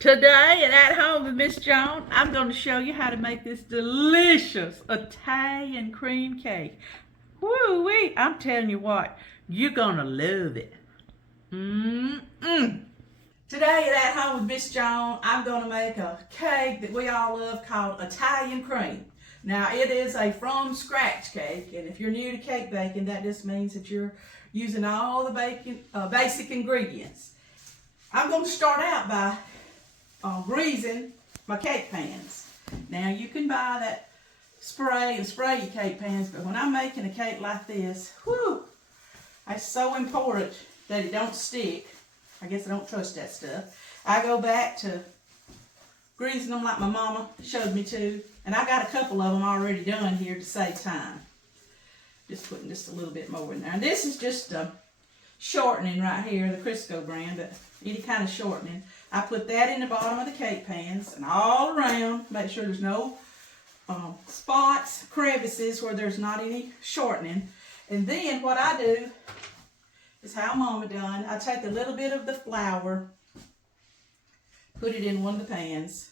Today at Home with Miss Joan, I'm going to show you how to make this delicious Italian cream cake. Woo-wee! I'm telling you what, you're going to love it. Today at Home with Miss Joan, I'm going to make a cake that we all love called Italian cream. Now, it is a from scratch cake, and if you're new to cake baking, that just means that you're using all the basic ingredients. I'm going to start out by greasing my cake pans. Now you can buy that spray and spray your cake pans, but when I'm making a cake like this, whew, it's so important that it don't stick. I guess I don't trust that stuff. I go back to greasing them like my mama showed me to, and I got a couple of them already done here to save time. Just putting just a little bit more in there. And this is just shortening right here, the Crisco brand, but any kind of shortening. I put that in the bottom of the cake pans and all around, make sure there's no spots, crevices where there's not any shortening. And then what I do is how Mama done. I take a little bit of the flour, put it in one of the pans,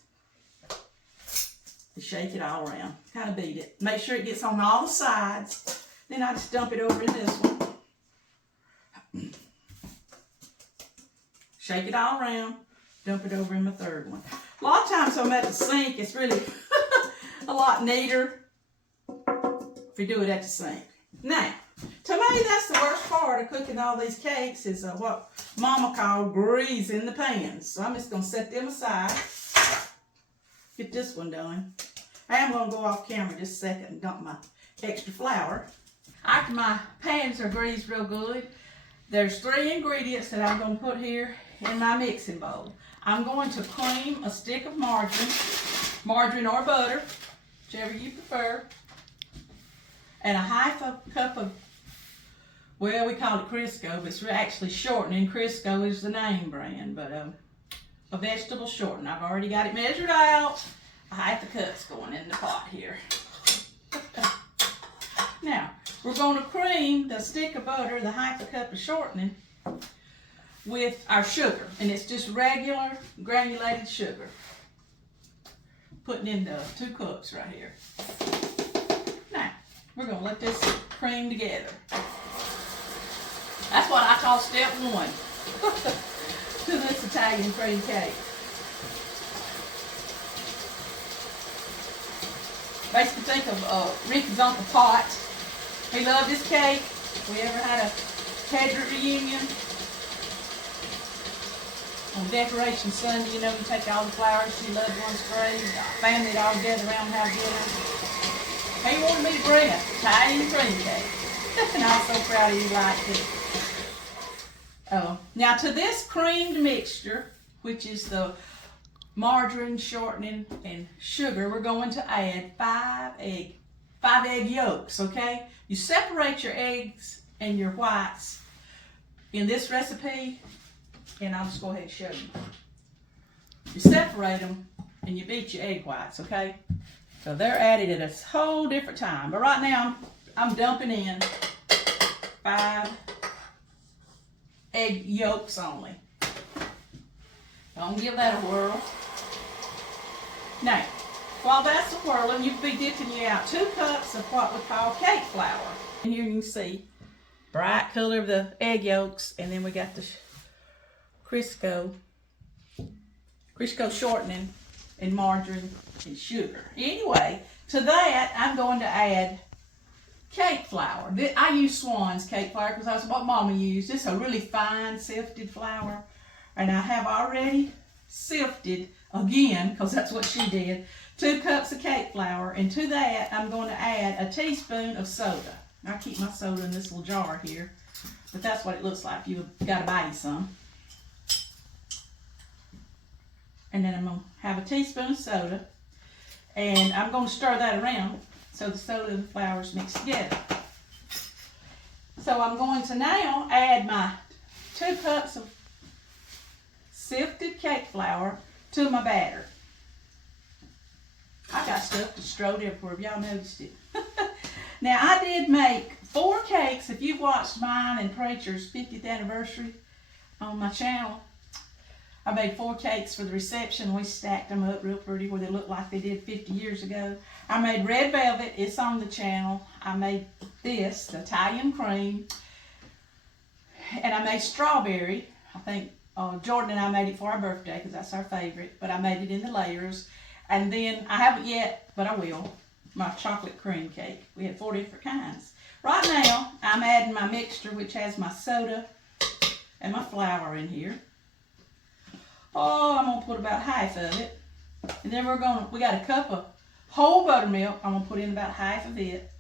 and shake it all around. Kind of beat it. Make sure it gets on all the sides. Then I just dump it over in this one. Shake it all around, dump it over in my third one. A lot of times when I'm at the sink, it's really a lot neater if you do it at the sink. Now, to me, that's the worst part of cooking all these cakes is what Mama called greasing the pans. So I'm just going to set them aside. Get this one done. I am going to go off camera just a second and dump my extra flour. After my pans are greased real good, there's 3 ingredients that I'm going to put here in my mixing bowl. I'm going to cream a stick of margarine or butter, whichever you prefer, and a half a cup of, well, we call it Crisco, but it's actually shortening. Crisco is the name brand, but a vegetable shortening. I've already got it measured out. A half a cup's going in the pot here. Now, we're going to cream the stick of butter, the half a cup of shortening, with our sugar. And it's just regular granulated sugar. Putting in the 2 cups right here. Now, we're going to let this cream together. That's what I call step 1 to this Italian cream cake. Basically think of Ricky's Uncle Pot. He loved his cake. If we ever had a Pedro reunion on Decoration Sunday, you know, you take all the flowers you loved ones grave, family all together around and have dinner. He wanted me to bring an Italian cream cake. And I was so proud of you liked it. Now to this creamed mixture, which is the margarine, shortening, and sugar, we're going to add 5 egg yolks, okay? You separate your eggs and your whites in this recipe, and I'll just go ahead and show you. You separate them and you beat your egg whites, okay? So they're added at a whole different time. But right now, I'm dumping in 5 egg yolks only. Don't give that a whirl. Now, while that's whirling, you'll be dipping you out 2 cups of what we call cake flour. And here you can see bright color of the egg yolks, and then we got the Crisco shortening and margarine and sugar. Anyway, to that I'm going to add cake flour. I use Swann's cake flour because that's what Mama used. It's a really fine sifted flour, and I have already sifted again, because that's what she did, 2 cups of cake flour, and to that I'm going to add a teaspoon of soda. I keep my soda in this little jar here, but that's what it looks like. You've got to buy you some. And then I'm going to have a teaspoon of soda, and I'm going to stir that around so the soda and the flour is mixed together. So I'm going to now add my 2 cups of sifted cake flour to my batter. I got stuff to strode everywhere, if y'all noticed it. Now, I did make 4 cakes. If you've watched mine and Preacher's 50th anniversary on my channel, I made 4 cakes for the reception. We stacked them up real pretty where they look like they did 50 years ago. I made red velvet. It's on the channel. I made this, the Italian cream. And I made strawberry. I think Jordan and I made it for our birthday because that's our favorite. But I made it in the layers. And then, I haven't yet, but I will, my chocolate cream cake. We had 4 different kinds. Right now, I'm adding my mixture, which has my soda and my flour in here. Oh, I'm going to put about half of it. And then we got a cup of whole buttermilk. I'm going to put in about half of it.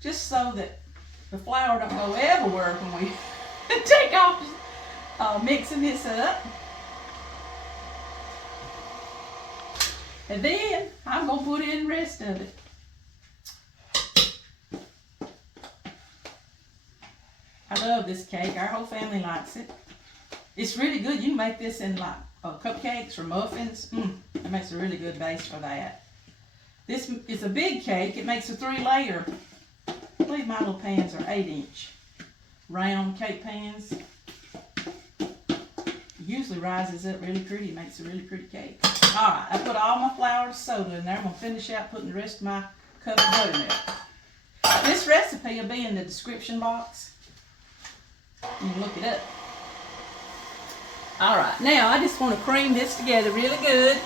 Just so that the flour don't go everywhere when we take off mixing this up. And then I'm going to put in the rest of it. I love this cake. Our whole family likes it. It's really good. You can make this in like cupcakes or muffins. It makes a really good base for that. This is a big cake. It makes a 3-layer. I believe my little pans are 8-inch. Round cake pans. It usually rises up really pretty. It makes a really pretty cake. Alright, I put all my flour and soda in there. I'm going to finish out putting the rest of my cup of buttermilk. This recipe will be in the description box. You can look it up. Alright, now I just want to cream this together really good.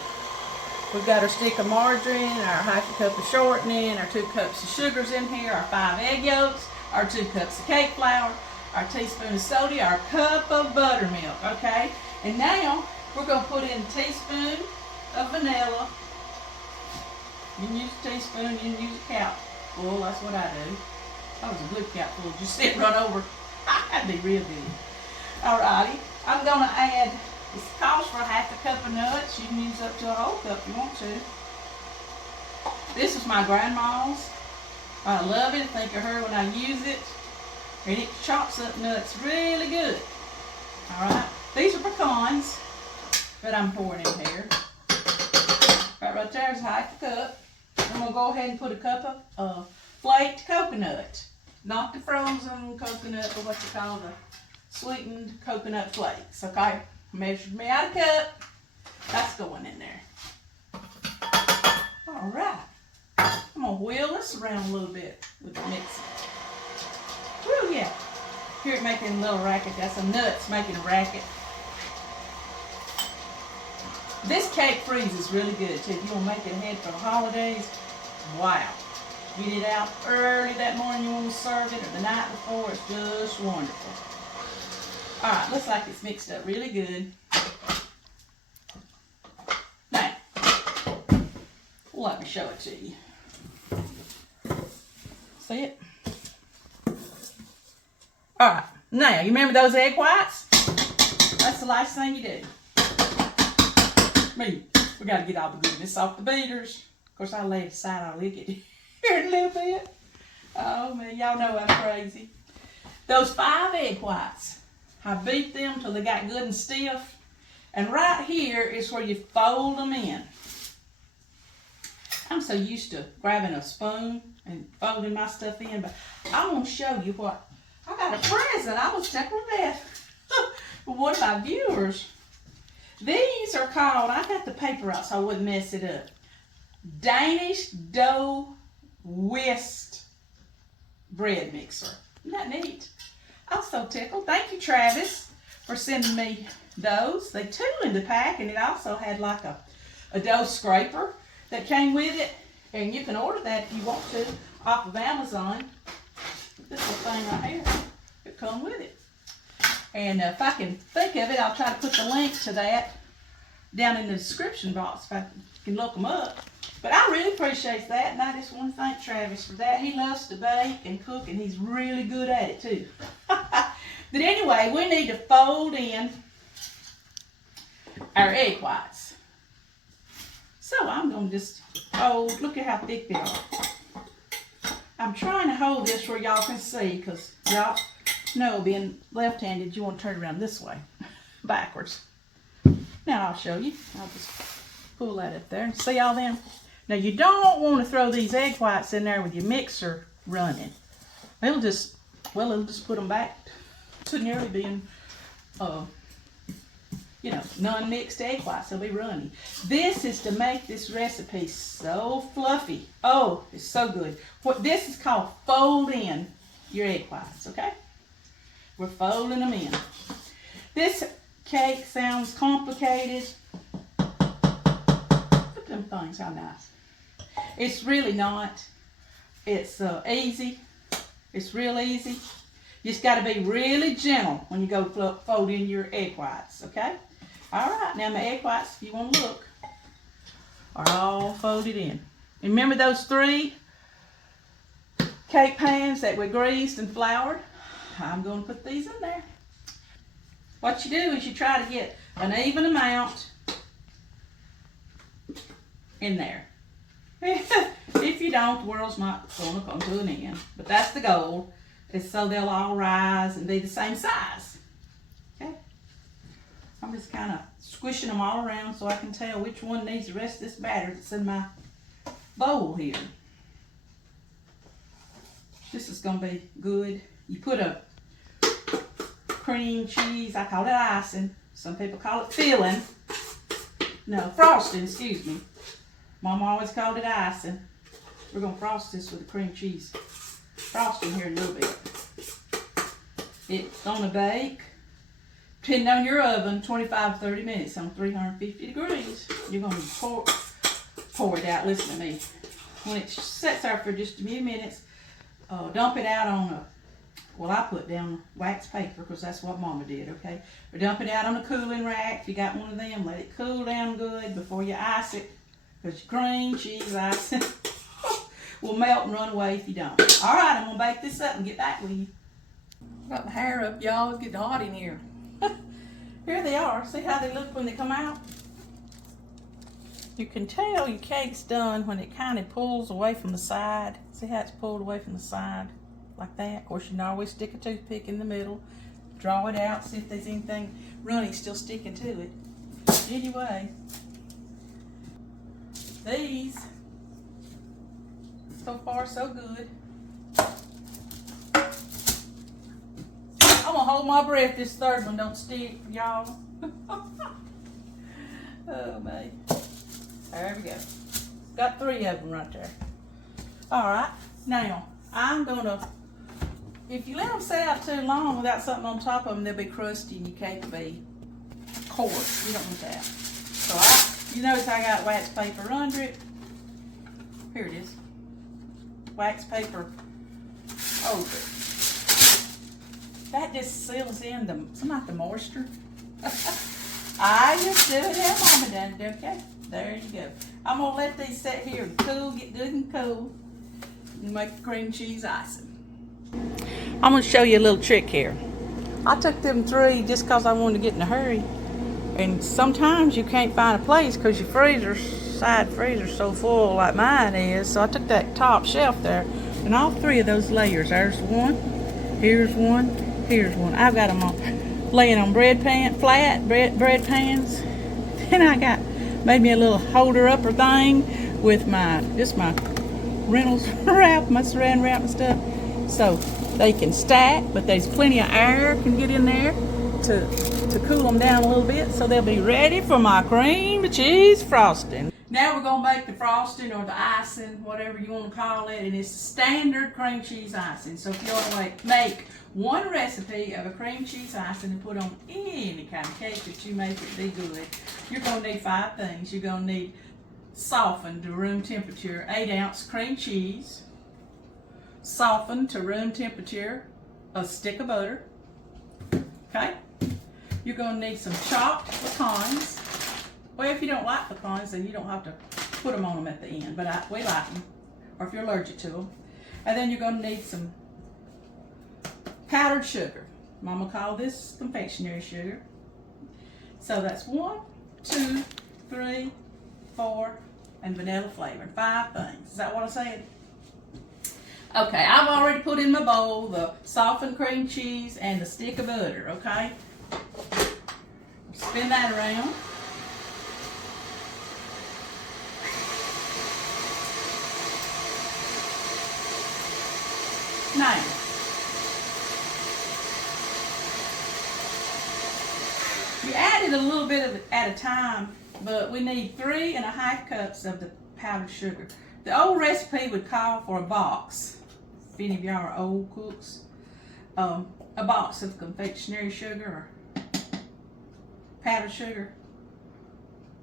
We've got our stick of margarine, our half a cup of shortening, our 2 cups of sugars in here, our 5 egg yolks, our 2 cups of cake flour, our teaspoon of soda, our cup of buttermilk, okay? And now we're going to put in a teaspoon of vanilla. You can use a teaspoon, you can use a capful, that's what I do. If I was a blue capful, just sit right over. That'd be real good. Alrighty, I'm going to add, this calls for half a cup of nuts. You can use up to a whole cup if you want to. This is my grandma's. I love it. Think of her when I use it. And it chops up nuts really good. Alright, these are pecans that I'm pouring in here. Right there is half a cup. I'm going to go ahead and put a cup of flaked coconut. Not the frozen coconut, but what you call the sweetened coconut flakes. Okay, measured me out a cup. That's going in there. All right. I'm going to wheel this around a little bit with the mixer. Woo, yeah. Hear it making a little racket. That's the nuts making a racket. This cake freezes really good too. If you want to make it ahead for the holidays, wow. Get it out early that morning, you want to serve it, or the night before, it's just wonderful. Alright, looks like it's mixed up really good. Now, let me show it to you. See it? Alright, now, you remember those egg whites? That's the last thing you do. We got to get all the goodness off the beaters. Of course, I lay it aside, I'll lick it here a little bit. Oh man, y'all know I'm crazy. Those 5 egg whites, I beat them till they got good and stiff. And right here is where you fold them in. I'm so used to grabbing a spoon and folding my stuff in, but I'm going to show you what. I got a present. I was tickled to death for one of my viewers. These are called, I got the paper out so I wouldn't mess it up, Danish dough whisk bread mixer. Isn't that neat? I'm so tickled. Thank you, Travis, for sending me those. They 2 in the pack, and it also had like a dough scraper that came with it. And you can order that if you want to off of Amazon. This little thing right here, it comes with it. And if I can think of it, I'll try to put the link to that down in the description box if I can look them up. But I really appreciate that, and I just want to thank Travis for that. He loves to bake and cook, and he's really good at it too. But anyway, we need to fold in our egg whites. So I'm going to just fold. Look at how thick they are. I'm trying to hold this where y'all can see, because y'all know being left-handed, you want to turn around this way, backwards. Now I'll show you. I'll just pull that up there and see all them. Now you don't want to throw these egg whites in there with your mixer running. It'll just put them back to nearly being non-mixed egg whites. They'll be runny. This is to make this recipe so fluffy. Oh, it's so good. This is called fold in your egg whites, okay? We're folding them in. This cake sounds complicated. Look at them things, how nice. It's really not. It's easy. It's real easy. You just got to be really gentle when you go fold in your egg whites, okay? All right, now my egg whites, if you want to look, are all folded in. And remember those 3 cake pans that we greased and floured? I'm going to put these in there. What you do is you try to get an even amount in there. If you don't, the world's not going to come to an end. But that's the goal, is so they'll all rise and be the same size. Okay? I'm just kind of squishing them all around so I can tell which one needs the rest of this batter that's in my bowl here. This is going to be good. You put a cream cheese, I call it icing. Some people call it filling. No, frosting, excuse me. Mom always called it icing. We're going to frost this with the cream cheese frosting here in a little bit. It's going to bake, depending on your oven, 25 to 30 minutes on 350 degrees. You're going to pour it out. Listen to me. When it sets there for just a few minutes, dump it out on a, well, I put down wax paper because that's what Mama did, okay? Or dump it out on a cooling rack. If you got one of them, let it cool down good before you ice it, because your cream cheese icing will melt and run away if you don't. All right, I'm going to bake this up and get back with you. Got my hair up, y'all. It's getting hot in here. Here they are. See how they look when they come out? You can tell your cake's done when it kind of pulls away from the side. See how it's pulled away from the side? Like that. Of course, you can always stick a toothpick in the middle. Draw it out, see if there's anything runny still sticking to it. Anyway, these, so far so good. I'm gonna hold my breath this third one don't stick, y'all. Oh man. There we go. Got 3 of them right there. Alright, now I'm gonna, if you let them sit out too long without something on top of them, they'll be crusty and your cake will be coarse. You don't want that. So you notice I got wax paper under it. Here it is. Wax paper over it. That just seals in the moisture. I just do it how Mama done it, okay? There you go. I'm gonna let these sit here and cool, get good and cool, and make the cream cheese icing. I'm gonna show you a little trick here. I took them 3 just cause I wanted to get in a hurry. And sometimes you can't find a place because your side freezer's so full like mine is. So I took that top shelf there, and all 3 of those layers. There's one, here's one, here's one. I've got them on laying on flat bread pans. Then I made me a little holder upper thing with my Reynolds wrap, my saran wrap and stuff, so they can stack, but there's plenty of air can get in there to cool them down a little bit, so they'll be ready for my cream cheese frosting. Now we're gonna make the frosting or the icing, whatever you want to call it, and it's standard cream cheese icing. So if you want to make one recipe of a cream cheese icing and put on any kind of cake that you make it be good, you're gonna need 5 things. You're gonna need softened to room temperature 8-ounce cream cheese, softened to room temperature a stick of butter. Okay? You're going to need some chopped pecans. Well, if you don't like pecans, then you don't have to put them on them at the end, but we like them, or if you're allergic to them. And then you're going to need some powdered sugar. Mama called this confectionery sugar. So that's 1, 2, 3, 4, and vanilla flavor. 5 things. Is that what I said? Okay, I've already put in my bowl the softened cream cheese and the stick of butter, okay? Spin that around. Now, You added a little bit of it at a time, but we need 3½ cups of the powdered sugar. The old recipe would call for a box. If any of y'all are old cooks, a box of confectionery sugar or powdered sugar.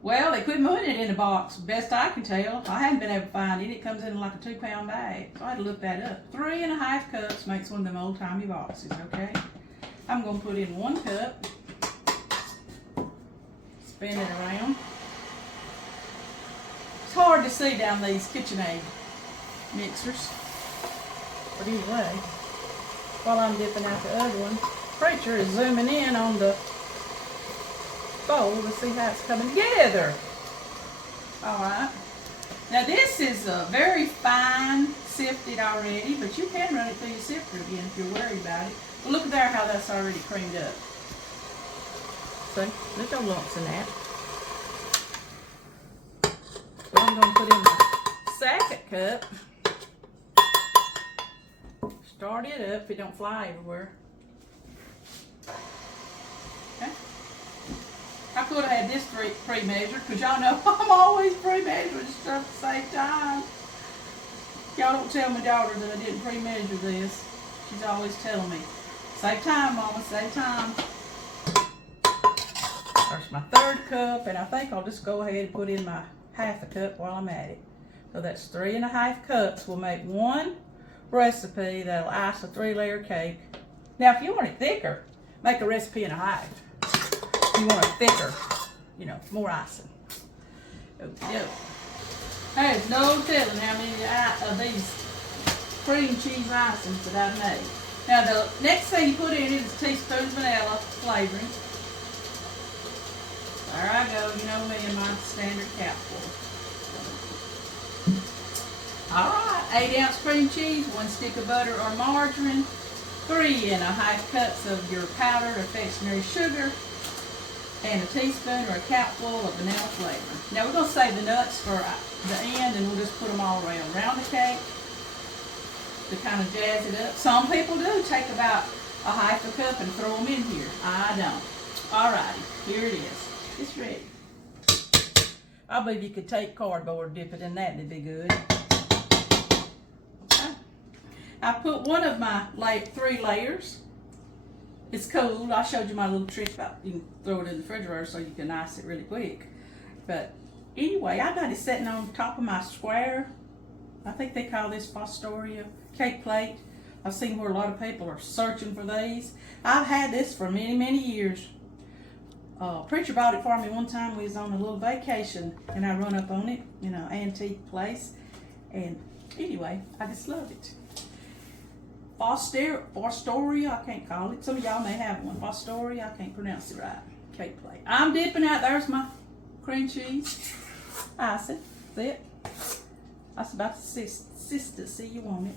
Well, they quit putting it in a box, best I can tell. I haven't been able to find it. It comes in like a 2-pound bag. So I had to look that up. 3½ cups makes one of them old-timey boxes, okay? I'm going to put in 1 cup. Spin it around. It's hard to see down these KitchenAid mixers. But anyway, while I'm dipping out the other one, Preacher is zooming in on the bowl to see how it's coming together. Alright. Now this is very fine sifted already, but you can run it through your sifter again if you're worried about it. But look at there how that's already creamed up. See? There's no lumps in that. So I'm going to put in my 2nd cup. Start it up if it don't fly everywhere. Okay. I could have had this pre-measured, because y'all know I'm always pre-measuring stuff at the same time. Y'all don't tell my daughter that I didn't pre-measure this. She's always telling me, save time, Mama, save time. There's my 3rd cup, and I think I'll just go ahead and put in my 1/2 cup while I'm at it. So that's 3½ cups will make one recipe that'll ice a 3-layer cake. Now, if you want it thicker, make a recipe and a half. If you want it thicker, you know, more icing. Okay. There's no telling how many of these cream cheese icings that I've made. Now, the next thing you put in is a teaspoon of vanilla flavoring. There I go, you know me and my standard capful. Alright, 8-ounce cream cheese, 1 stick of butter or margarine, 3½ cups of your powdered or confectionery sugar, and a teaspoon or a cupful of vanilla flavoring. Now we're going to save the nuts for the end, and we'll just put them all around the cake to kind of jazz it up. Some people do take about a 1/2 cup and throw them in here. I don't. Alrighty, here it is. It's ready. I believe you could take cardboard, dip it in that, and it'd be good. Okay. I put one of my 3 layers. It's cool. I showed you my little trick about you can throw it in the refrigerator so you can ice it really quick. But anyway, I got it sitting on top of my square. I think they call this Fostoria cake plate. I've seen where a lot of people are searching for these. I've had this for many, many years. Preacher bought it for me one time. We was on a little vacation, and I run up on it in an antique place. And anyway, I just love it. Fostoria, I can't call it. Some of y'all may have one. Fostoria, I can't pronounce it right. Cake plate. I'm dipping out. There's my cream cheese. Icing. See it? That's about the consistency you want it.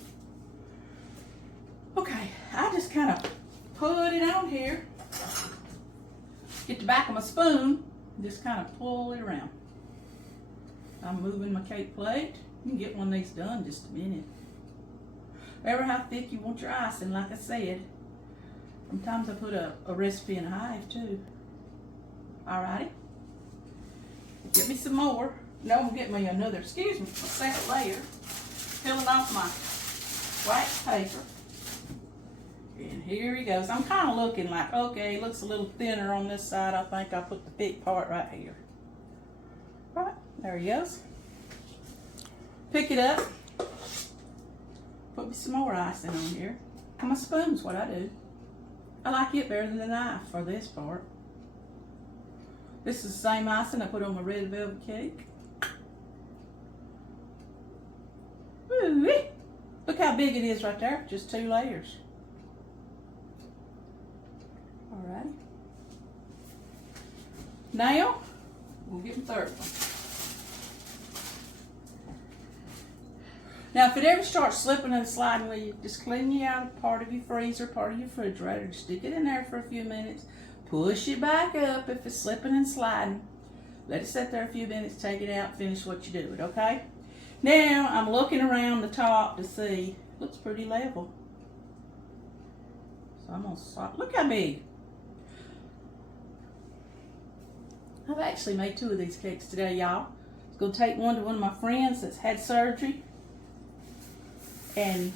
Okay, I just kind of put it on here. Get the back of my spoon, just kind of pull it around. I'm moving my cake plate. You can get one of these done in just a minute. Remember how thick you want your icing, like I said. Sometimes I put a recipe and a half too. Alrighty. Get me some more. No, I'm gonna get me another, excuse me, a 2nd layer. Peeling off my wax paper. And here he goes. I'm kind of looking like, okay, it looks a little thinner on this side. I think I'll put the thick part right here. Right, there he goes. Pick it up. Put me some more icing on here. And my spoon's what I do. I like it better than the knife for this part. This is the same icing I put on my red velvet cake. Woo-wee. Look how big it is right there. Just 2 layers. Alrighty. Now, we'll get the 3rd one. Now, if it ever starts slipping and sliding with you, just clean you out a part of your freezer, part of your refrigerator. Just stick it in there for a few minutes. Push it back up if it's slipping and sliding. Let it sit there a few minutes, take it out, finish what you do it, okay? Now, I'm looking around the top to see. Looks pretty level. So I'm going to stop. Look how big. I've actually made 2 of these cakes today, y'all. I was going to take one to one of my friends that's had surgery. And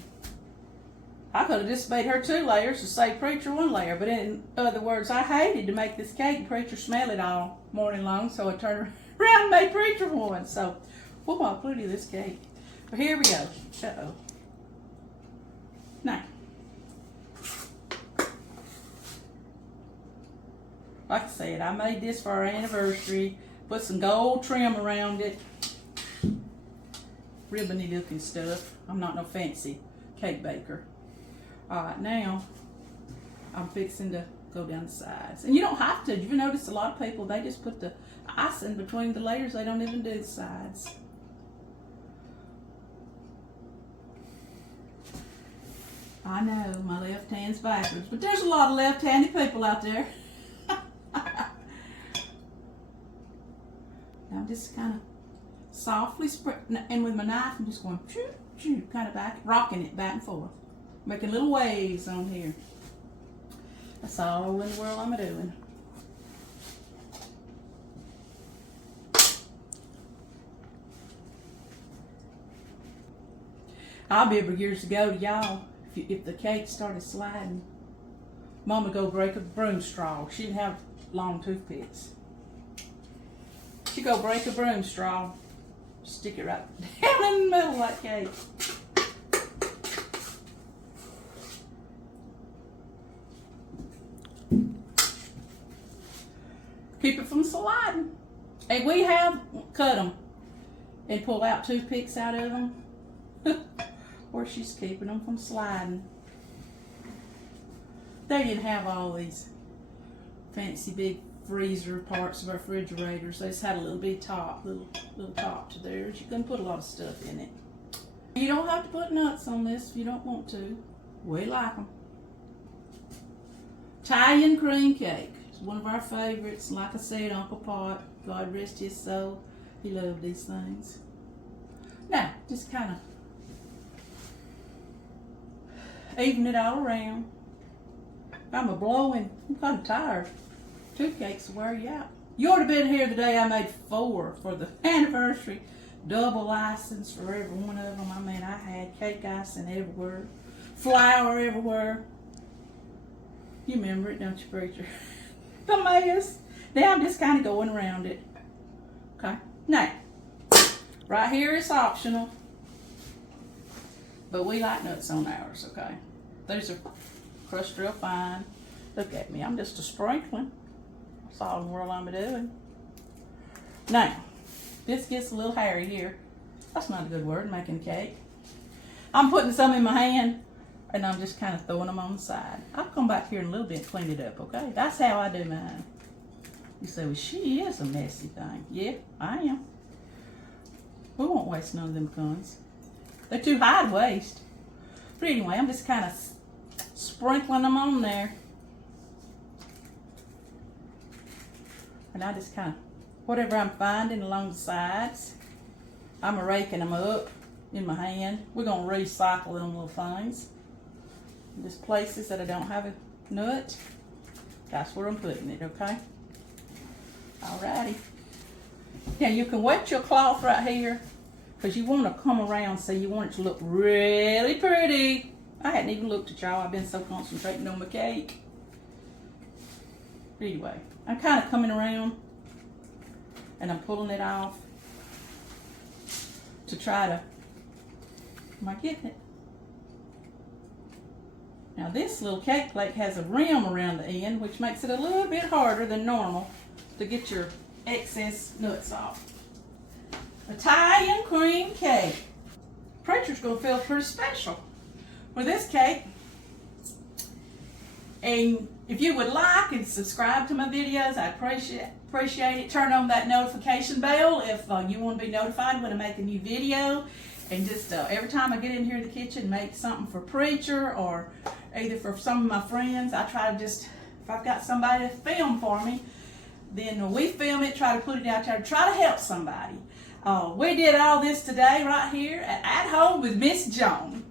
I could have just made her 2 layers to save Preacher 1 layer. But in other words, I hated to make this cake and Preacher smell it all morning long. So I turned around and made Preacher 1. So, oh my, pretty this cake. But here we go. Uh-oh. Now, like I said, I made this for our anniversary. Put some gold trim around it. Ribbony looking stuff. I'm not no fancy cake baker. Alright, now I'm fixing to go down the sides. And you don't have to. You've noticed a lot of people, they just put the icing between the layers. They don't even do the sides. I know, my left hand's backwards, but there's a lot of left-handed people out there. Now I'm just kind of softly spreading, and with my knife I'm just going choo choo, kind of back, rocking it back and forth, making little waves on here. That's all in the world I'm doing. I remember years ago, y'all, if the cake started sliding, Mama go break a broom straw. She didn't have long toothpicks. She'd go break a broom straw, stick it right down in the middle of that cake. Keep it from sliding. And we have cut them and pull out toothpicks out of them. Or she's keeping them from sliding. They didn't have all these fancy big freezer parts of our refrigerators. They just had a little bitty top, little top to theirs. You can put a lot of stuff in it. You don't have to put nuts on this if you don't want to. We like them. Italian Creme Cake. It's one of our favorites. Like I said, Uncle Pot, God rest his soul, he loved these things. Now, just kind of even it all around. I'm I'm kind of tired. 2 cakes will wear you out. You ought to have been here the day I made 4 for the anniversary. Double license for every one of them. I mean, I had cake icing everywhere, flour everywhere. You remember it, don't you, Preacher? The mess. Now I'm just kind of going around it. Okay. Now, right here is optional, but we like nuts on ours. Okay. These are crushed real fine. Look at me. I'm just a sprinkling. That's all in the world I'm doing. Now, this gets a little hairy here. That's not a good word, making cake. I'm putting some in my hand, and I'm just kind of throwing them on the side. I'll come back here in a little bit and clean it up, okay? That's how I do mine. You say, well, she is a messy thing. Yeah, I am. We won't waste none of them guns. They're too high to waste. But anyway, I'm just kind of sprinkling them on there. And I just kind of, whatever I'm finding along the sides, I'm raking them up in my hand. We're going to recycle them little things. Just places that I don't have a nut, that's where I'm putting it, okay? Alrighty. Now you can wet your cloth right here because you want to come around so you want it to look really pretty. I hadn't even looked at y'all. I've been so concentrating on my cake. Anyway, I'm kind of coming around and I'm pulling it off to try to, am I getting it? Now this little cake plate has a rim around the end, which makes it a little bit harder than normal to get your excess nuts off. Italian Creme Cake. Preacher's gonna feel pretty special with this cake. And if you would like and subscribe to my videos, I appreciate it. Turn on that notification bell if you want to be notified when I make a new video. And just every time I get in here in the kitchen, make something for Preacher or either for some of my friends. I try to just, if I've got somebody to film for me, then we film it, try to put it out there, try to help somebody. We did all this today right here at home with Miss Joan.